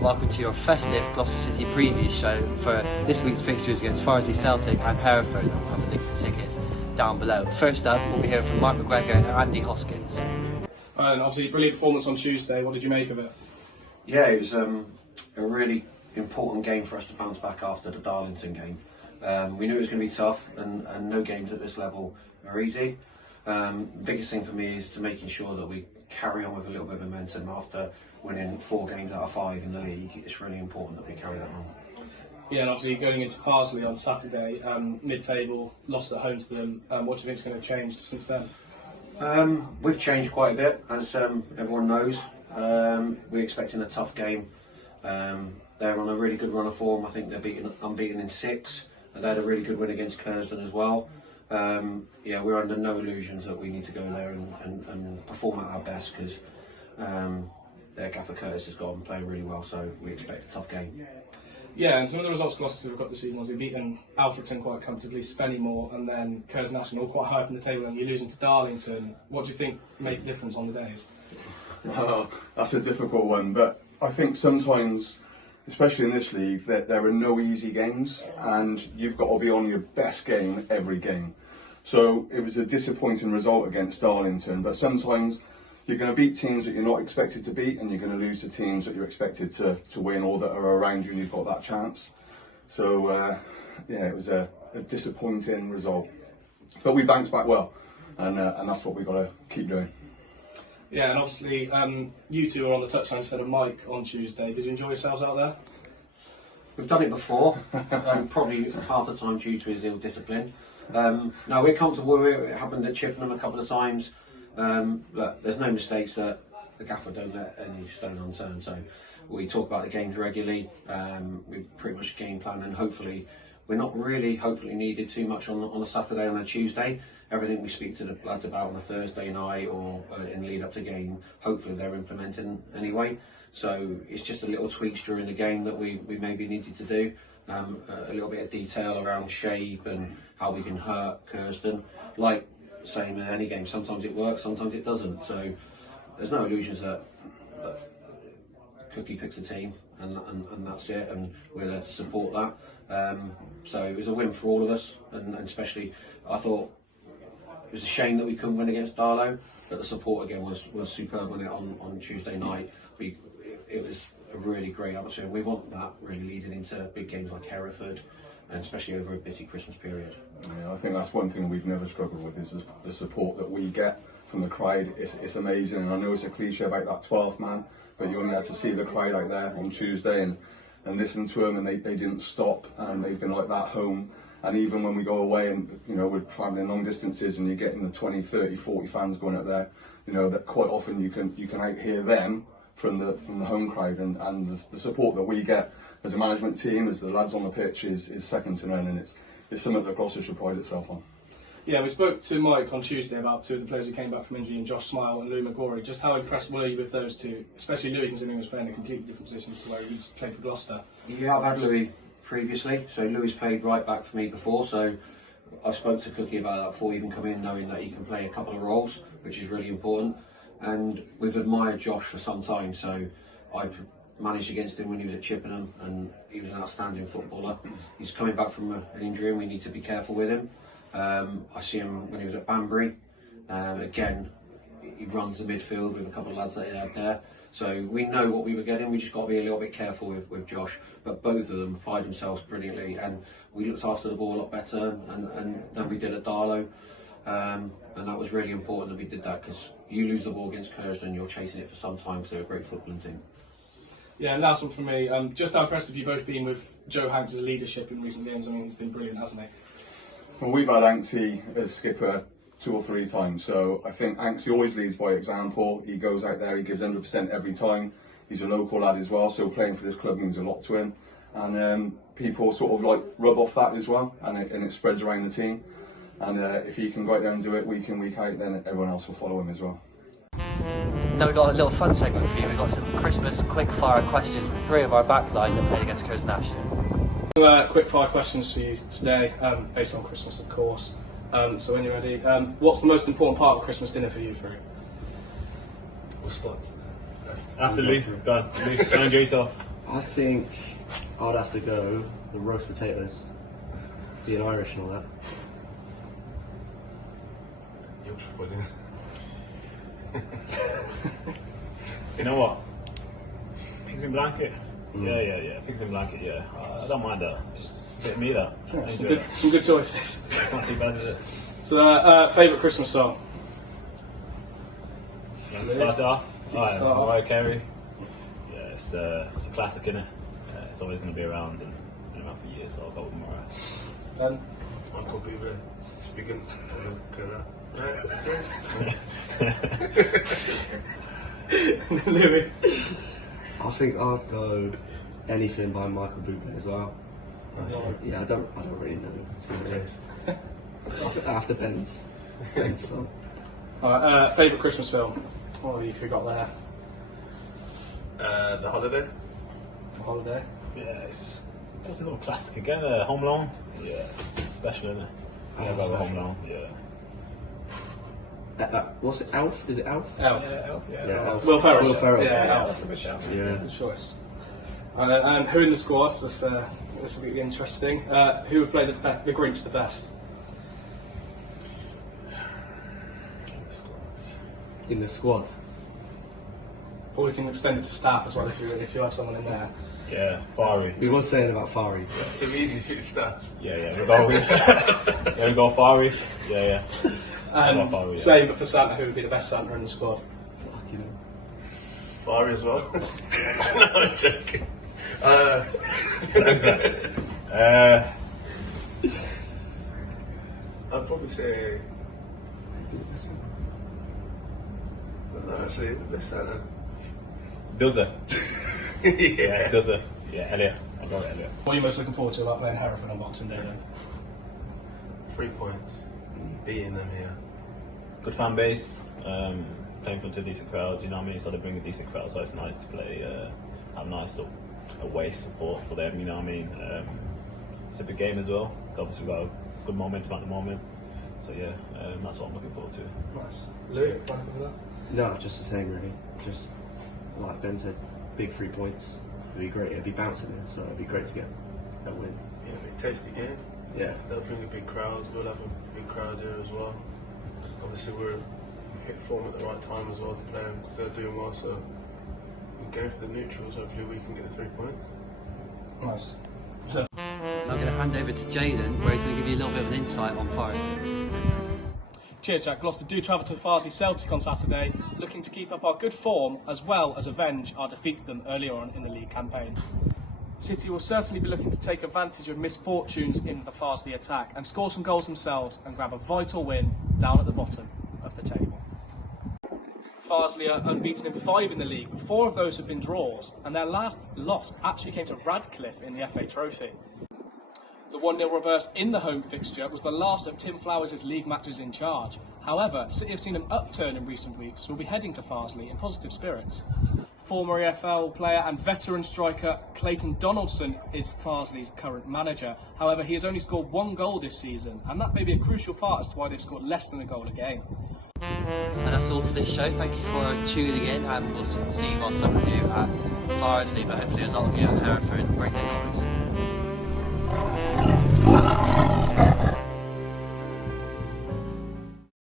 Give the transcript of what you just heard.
and welcome to your festive Gloucester City preview show for this week's fixtures against Farnsley Celtic and Hereford. I'll have a link to tickets down below. First up, we'll be hearing from Mark McGregor and Andy Hoskins. And obviously, brilliant performance on Tuesday. What did you make of it? Yeah, it was a really important game for us to bounce back after the Darlington game. We knew it was going to be tough, and no games at this level are easy. The biggest thing for me is to making sure that we carry on with a little bit of momentum after winning 4 games out of 5 in the league. It's really important that we carry that on. Yeah, and obviously going into Farnsley on Saturday, mid-table, lost at home to them. What do you think is going to change since then? We've changed quite a bit, as everyone knows. We're expecting a tough game. They're on a really good run of form. I think they're unbeaten in 6. They had a really good win against Curzon as well. Yeah, we're under no illusions that we need to go there and perform at our best, because their Gaffer Curtis has gone playing really well, so we expect a tough game. Yeah, and some of the results Gloucester have got this season, they've beaten Alfreton quite comfortably, Spennymoor, and then Curzon National, all quite high up in the table, and you're losing to Darlington. What do you think made the difference on the days? Well, that's a difficult one, but I think sometimes, especially in this league, there are no easy games, and you've got to be on your best game every game. So it was a disappointing result against Darlington, but sometimes you're going to beat teams that you're not expected to beat, and you're going to lose to teams that you're expected to win or that are around you and you've got that chance. So yeah, it was a disappointing result, but we bounced back well, and that's what we've got to keep doing. Yeah, and obviously you two were on the touchline instead of Mike on Tuesday. Did you enjoy yourselves out there? We've done it before, probably half the time due to his ill discipline. No, we're comfortable with it. It happened at Chippenham a couple of times. Look, there's no mistakes that the gaffer don't let any stone unturned. So we talk about the games regularly. We pretty much game plan, and hopefully we're not really needed too much on a Saturday and a Tuesday. Everything we speak to the lads about on a Thursday night or in lead up to game, hopefully they're implementing anyway. So it's just a little tweaks during the game that we maybe needed to do. A little bit of detail around shape and how we can hurt Curzon. Like same in any game, sometimes it works, sometimes it doesn't. So there's no illusions that Cookie picks a team and that's it, and we're there to support that. So it was a win for all of us, and especially I thought it was a shame that we couldn't win against Darlow, but the support again was superb on Tuesday night. It was a really great atmosphere. We want that really leading into big games like Hereford, and especially over a busy Christmas period. Yeah, I think that's one thing we've never struggled with, is the support that we get from the crowd. It's amazing, and I know it's a cliche about that 12th man, but you only had to see the crowd out there on Tuesday and listen to them, and they didn't stop, and they've been like that home. And even when we go away and, you know, we're travelling long distances and you're getting the 20, 30, 40 fans going up there, you know, that quite often you can out-hear them from the home crowd, and the support that we get as a management team, as the lads on the pitch, is second to none, and it's something that Gloucester should pride itself on. Yeah, we spoke to Mike on Tuesday about 2 of the players who came back from injury, and Josh Smile and Louis McGorry. Just how impressed were you with those two, especially Louis, considering he was playing a completely different position to where he used to play for Gloucester? Yeah, I've had Louis previously, so Louis played right back for me before, so I spoke to Cookie about that before he even come in, knowing that he can play a couple of roles, which is really important. And we've admired Josh for some time, so I managed against him when he was at Chippenham, and he was an outstanding footballer. He's coming back from an injury, and we need to be careful with him. I see him when he was at Banbury. Again, he runs the midfield with a couple of lads that he had there. So we know what we were getting. We just got to be a little bit careful with Josh. But both of them applied themselves brilliantly, and we looked after the ball a lot better than we did at Darlow. And that was really important that we did that, because you lose the ball against Curzon, you're chasing it for some time, because they're a great footballing team. Yeah, and last one from me. Just how impressed have you both been with Joe Hanks' leadership in recent games? I mean, he's been brilliant, hasn't he? Well, we've had Anksy as skipper 2 or 3 times, so I think Anksy always leads by example. He goes out there, he gives 100% every time. He's a local lad as well, so playing for this club means a lot to him. And people sort of like rub off that as well, and it spreads around the team. And if he can go out there and do it week in, week out, then everyone else will follow him as well. Now we've got a little fun segment for you. We've got some Christmas quick-fire questions from 3 of our backline that played against Curzon National. Quick-fire questions for you today, based on Christmas, of course. So when you're ready, what's the most important part of Christmas dinner for you, Farouk? We'll start after Lee. Go on, Lee, go and enjoy yourself. I think I'd have to go the roast potatoes. Being Irish and all that. Yorkshire pudding. You know what? Pigs in blanket. Yeah. Pigs in blanket. Yeah, I don't mind that. It's a bit me that. Some good choices. It's not too bad, is it? So, favourite Christmas song? Start it off. Start off. Mariah Carey. Yeah, it's a classic, innit? It's always going to be around and been around for years, so I'll go with Mariah. Uncle Bieber speaking Louis. I think I'd go anything by Michael Bublé as well. Yeah, I don't really know. After Ben's song. Alright, favourite Christmas film? What have you got there? The Holiday. The Holiday. Yeah, it's just a little classic again. Home Alone. Yeah, it's special, isn't it? Yeah, about Home Alone. Yeah. What's it? Elf? Is it Elf? Elf. Yeah, Elf. Yeah. Yeah, Elf. Will Ferrell. Will Ferrell. Yeah, Elf. That's a good shout. Yeah. Good choice. And who in the squad? This will be interesting. Who would play the Grinch the best? In the squad. Or we can extend it to staff as well if you have someone in there. Yeah, Fari. We were saying about Fari. That's too easy for you to start. Yeah, we'll go with. Yeah, we go Fari. Yeah. And Fari, yeah. same, but for Santa, who would be the best Santa in the squad? Fari as well. No, I'm joking. I'd probably say. No, actually, the best Santa. Dozer. Yeah. Dozer. Yeah, Elliot. I'll go with Elliot. What are you most looking forward to about playing Hereford on Boxing Day then? 3 points. Beating them here. Good fan base. Playing for a decent crowd. You know what I mean? So they bring a decent crowd, so it's nice to play. Have nice sort of away support for them. You know what I mean? It's a big game as well. Obviously, we've got a good momentum at the moment. So yeah, that's what I'm looking forward to. Nice. Louis, No, just the same really. Just like Ben said, big 3 points. It'd be great. It'd be bouncing in, so it'd be great to get a win. Yeah, big tasty game. Yeah. They'll bring a big crowd. We'll have a big crowd here as well. Obviously, we're hit form at the right time as well to play them because they're doing well. So we're going for the neutrals. Hopefully, we can get the 3 points. Nice. I'm going to hand over to Jayden, where he's going to give you a little bit of an insight on Forest. Cheers, Jack. Gloucester do travel to Farsley Celtic on Saturday, looking to keep up our good form as well as avenge our defeat to them earlier on in the league campaign. City will certainly be looking to take advantage of misfortunes in the Farsley attack and score some goals themselves and grab a vital win down at the bottom of the table. Farsley are unbeaten in 5 in the league, but 4 of those have been draws, and their last loss actually came to Radcliffe in the FA Trophy. The 1-0 reverse in the home fixture was the last of Tim Flowers' league matches in charge. However, City have seen an upturn in recent weeks, so will be heading to Farsley in positive spirits. Former EFL player and veteran striker Clayton Donaldson is Farsley's current manager. However, he has only scored 1 goal this season, and that may be a crucial part as to why they've scored less than a goal a game. And that's all for this show. Thank you for tuning in, and we'll see well, some of you at Farsley, but hopefully a lot of you at Hereford. Break their noise.